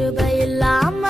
கிருபையில்லாம